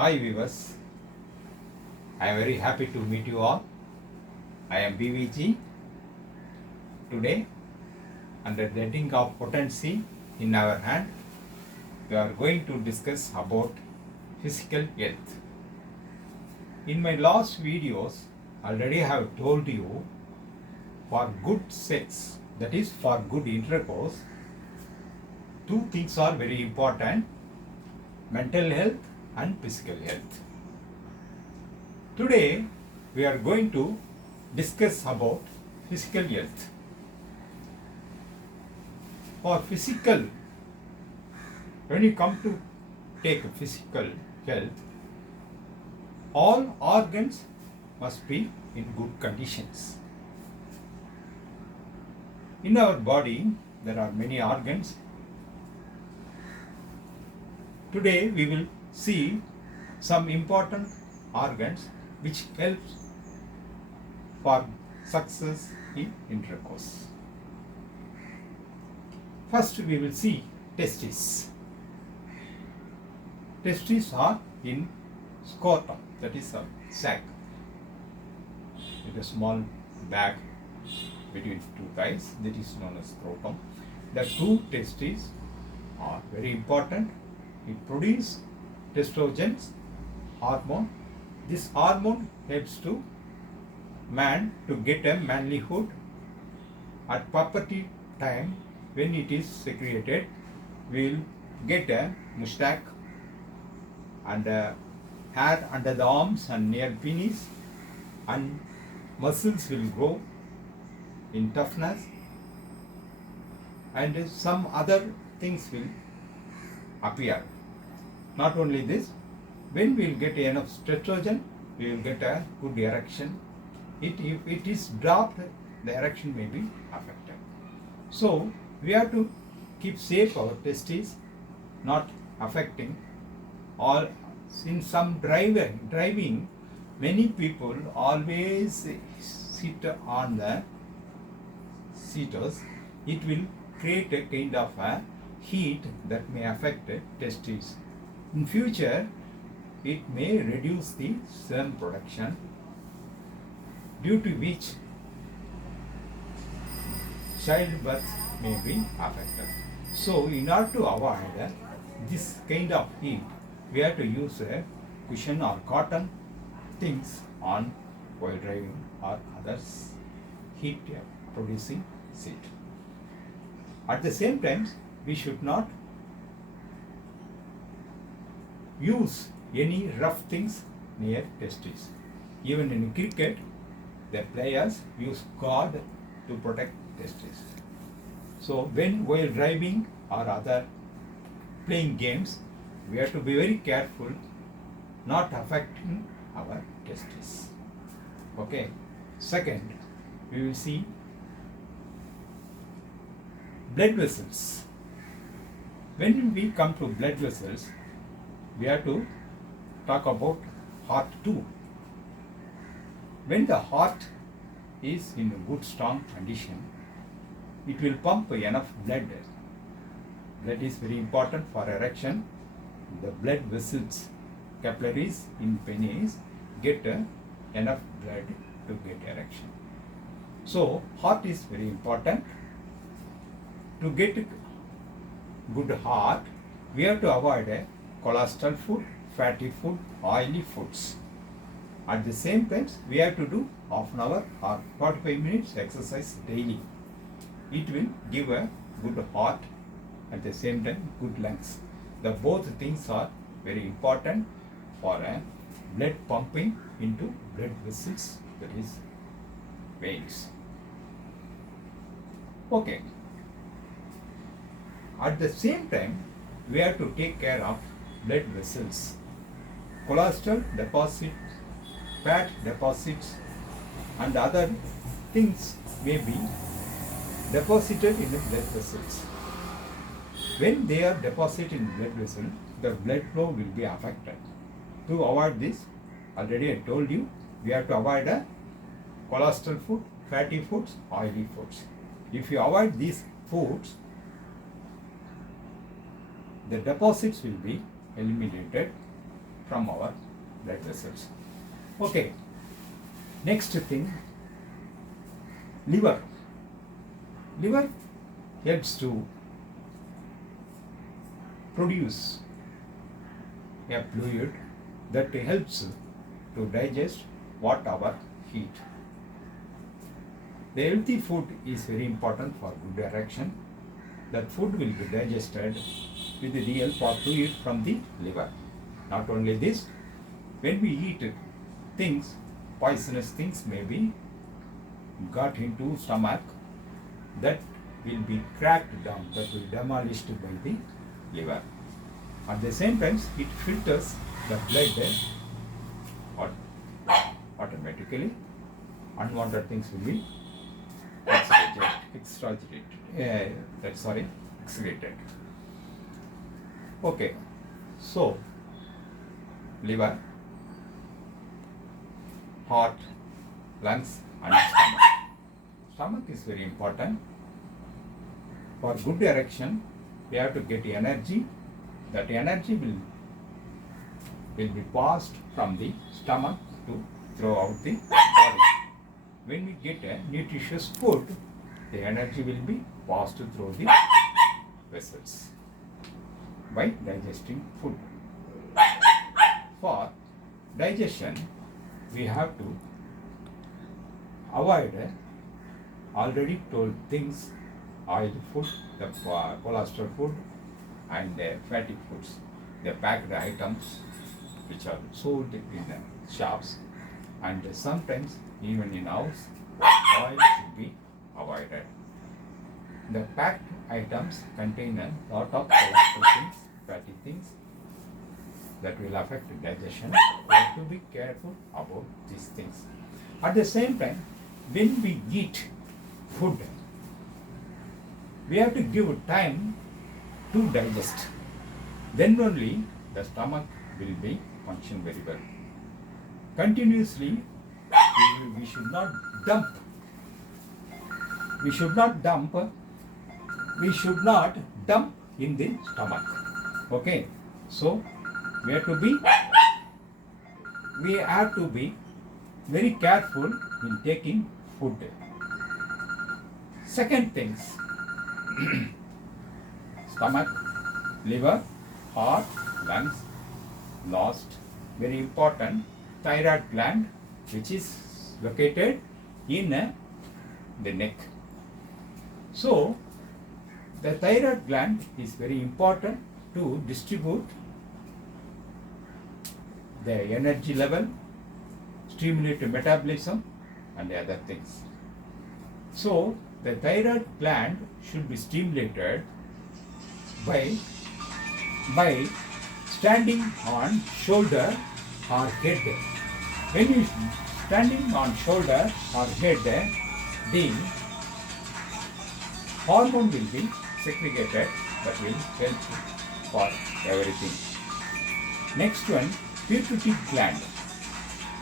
Hi viewers, I am very happy to meet you all. I am BVG. Today, under the heading of potency in our hand, we are going to discuss about physical health. In my last videos, already I have told you for good sex, that is for good intercourse, two things are very important: mental health and physical health. Today, we are going to discuss about physical health. For physical, when you come to take physical health, all organs must be in good conditions. In our body, there are many organs. Today, we will see some important organs which helps for success in intercourse. First, we will see testes. Testes are in scrotum, that is a sac with a small bag between two thighs, that is known as scrotum. The two testes are very important. It produces testosterone hormone. This hormone helps to man to get a manlyhood. At puberty time, when it is secreted, we will get a mustache and hair under the arms and near penis, and muscles will grow in toughness, and some other things will appear. Not only this, when we will get enough estrogen, we will get a good erection. If it is dropped, the erection may be affected. So we have to keep safe our testes, not affecting. Or in some driving, many people always sit on the seats. It will create a kind of a heat that may affect the testes. In future, it may reduce the sperm production, due to which childbirth may be affected. So, in order to avoid this kind of heat, we have to use a cushion or cotton things on while driving or others heat producing seat. At the same time, we should not use any rough things near testes. Even in cricket, the players use cord to protect testes. So while driving or other playing games, we have to be very careful not affecting our testes. Okay. Second, we will see blood vessels. When we come to blood vessels, we have to talk about heart too. When the heart is in a good strong condition, it will pump enough blood. Blood is very important for erection. The blood vessels, capillaries in penis get enough blood to get erection. So heart is very important. To get good heart, we have to avoid cholesterol food, fatty food, oily foods. At the same time, we have to do half an hour or 45 minutes exercise daily. It will give a good heart, at the same time good lungs. The both things are very important for a blood pumping into blood vessels, that is veins. Okay. At the same time, we have to take care of blood vessels. Cholesterol deposits, fat deposits, and other things may be deposited in the blood vessels. When they are deposited in blood vessel, the blood flow will be affected. To avoid this, already I told you, we have to avoid cholesterol food, fatty foods, oily foods. If you avoid these foods, the deposits will be eliminated. from our blood vessels. Okay, next thing, liver. Liver helps to produce a fluid that helps to digest whatever heat. The healthy food is very important for good erection. That food will be digested with the help of fluid from the liver. Not only this, when we eat things, poisonous things may be got into stomach, that will be cracked down, that will be demolished by the liver. At the same time, it filters the blood automatically. Unwanted things will be excreted. Okay, so liver, heart, lungs, and stomach. Stomach is very important. For good erection, we have to get energy. That energy will be passed from the stomach to throughout the body. When we get a nutritious food, the energy will be passed through the vessels by digesting food. For digestion, we have to avoid already told things, oil food, the cholesterol food, and fatty foods, the packed items which are sold in the shops, and sometimes even in house, oil should be avoided. The packed items contain a lot of cholesterol things, fatty things that will affect digestion. We have to be careful about these things. At the same time, when we eat food, we have to give time to digest. Then only the stomach will be function very well. Continuously, we should not dump. We should not dump in the stomach. Okay, so we have to be very careful in taking food. Second things, stomach, liver, heart, lungs. Last, very important, thyroid gland, which is located in the neck. So, the thyroid gland is very important to distribute the energy level, stimulate metabolism, and the other things. So, the thyroid gland should be stimulated by standing on shoulder or head. When you standing on shoulder or head, the hormone will be segregated that will help for everything. Next one, pituitary gland.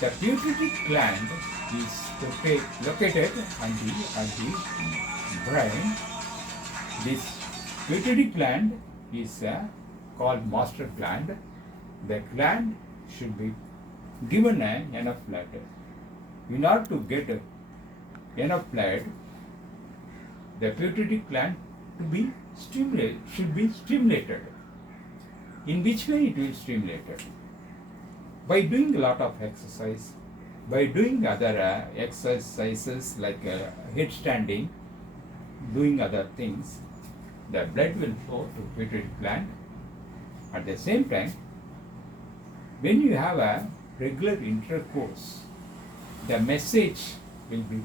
The pituitary gland is located on the brain. This pituitary gland is called master gland. The gland should be given enough blood. In order to get enough blood, the pituitary gland should be stimulated. In which way it will be stimulated? By doing a lot of exercise, by doing other exercises like head standing, doing other things, the blood will flow to pituitary gland. At the same time, when you have a regular intercourse, the message will be,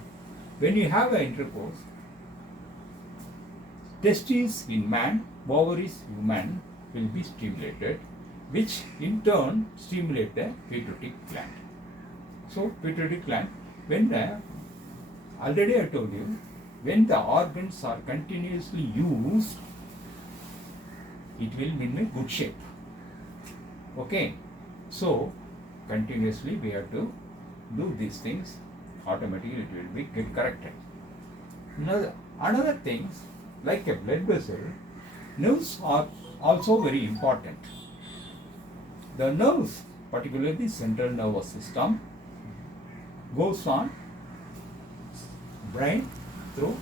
when you have an intercourse, testes in man, ovaries in woman will be stimulated, which in turn stimulate the pituitary gland. So pituitary gland, when already I told you, when the organs are continuously used, it will be in a good shape. Okay, so continuously we have to do these things. Automatically it will be get corrected. Another things like a blood vessel, nerves are also very important. The nerves particularly central nervous system, goes on brain through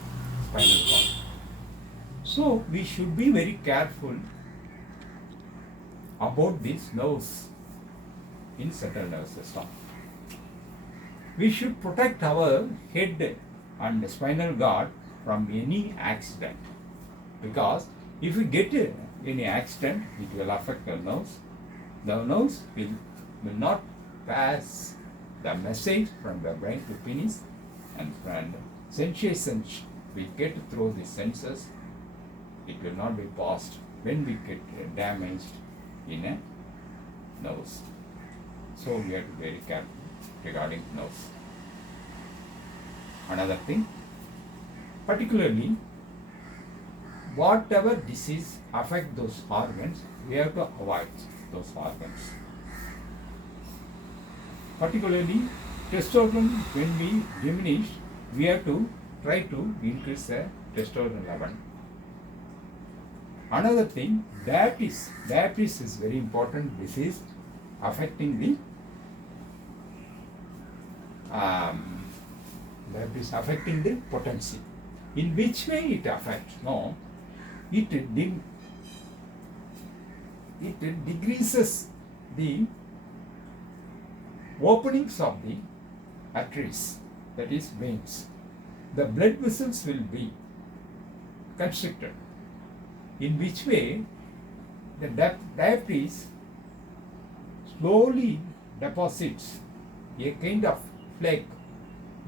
spinal cord. So we should be very careful about these nerves in central nervous system. We should protect our head and spinal cord from any accident, because if we get any accident, it will affect the nerves. The nerves will not pass the message from the brain to penis, and sensations we get through the senses, it will not be passed when we get damaged in a nerves. So we have to be very careful regarding nerves. Another thing, particularly whatever disease affect those organs, we have to avoid those organs. Particularly testosterone, when we diminish, we have to try to increase the testosterone level. Another thing, diabetes. Diabetes is very important disease affecting the diabetes affecting the potency. In which way it affects? No, it decreases the openings of the arteries, that is veins. The blood vessels will be constricted. In which way the diabetes slowly deposits a kind of flake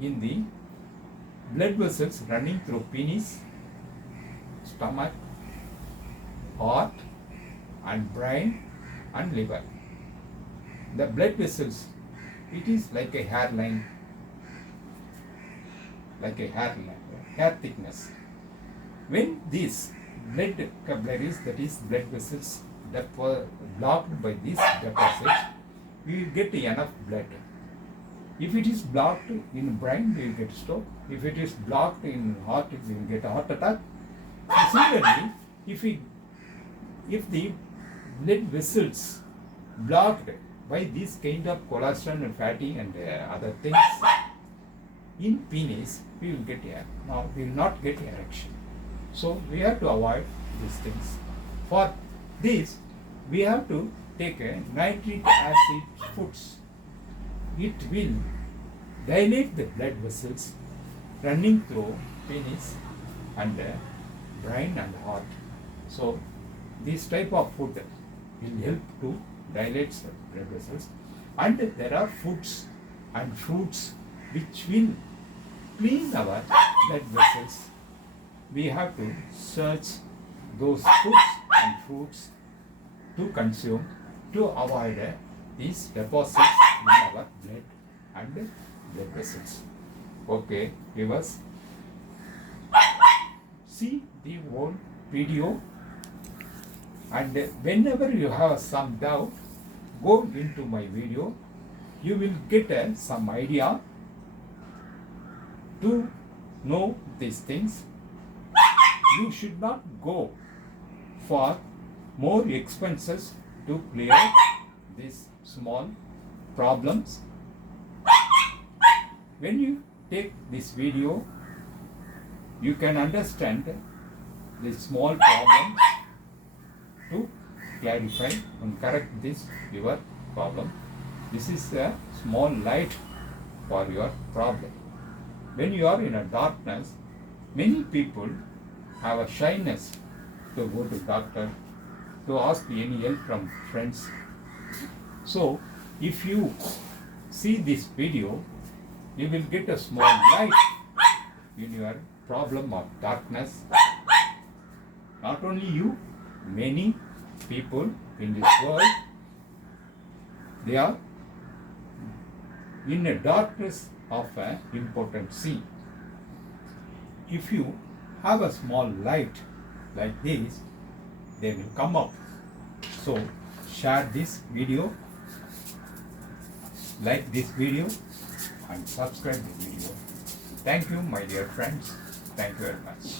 in the blood vessels running through penis, stomach, heart and brain and liver. The blood vessels, it is like a hairline, hair thickness. When these blood capillaries, that is blood vessels, blocked by these deposits, we will get enough blood. If it is blocked in brain, we will get stroke. If it is blocked in heart, we will get a heart attack. Similarly, if the blood vessels blocked by this kind of cholesterol and fatty and other things in penis, we will get we will not get erection. So we have to avoid these things. For this, we have to take a nitric acid foods. It will dilate the blood vessels running through penis and brain and heart. So this type of food will help to dilate the blood vessels. And there are foods and fruits which will clean our blood vessels. We have to search those foods and fruits to consume to avoid these deposits in our blood and blood vessels. Okay, viewers, see the whole video, and whenever you have some doubt, go into my video. You will get some idea to know these things. You should not go for more expenses to clear these small problems. When you take this video, you can understand the small problems to clarify and correct this your problem. This is a small light for your problem. When you are in a darkness, many people have a shyness to go to doctor, to ask any help from friends. So if you see this video, you will get a small light in your problem of darkness. Not only you, many people in this world, they are in a darkness of an important sea. If you have a small light like this, they will come up. So share this video, like this video and subscribe this video. Thank you, my dear friends. Thank you very much.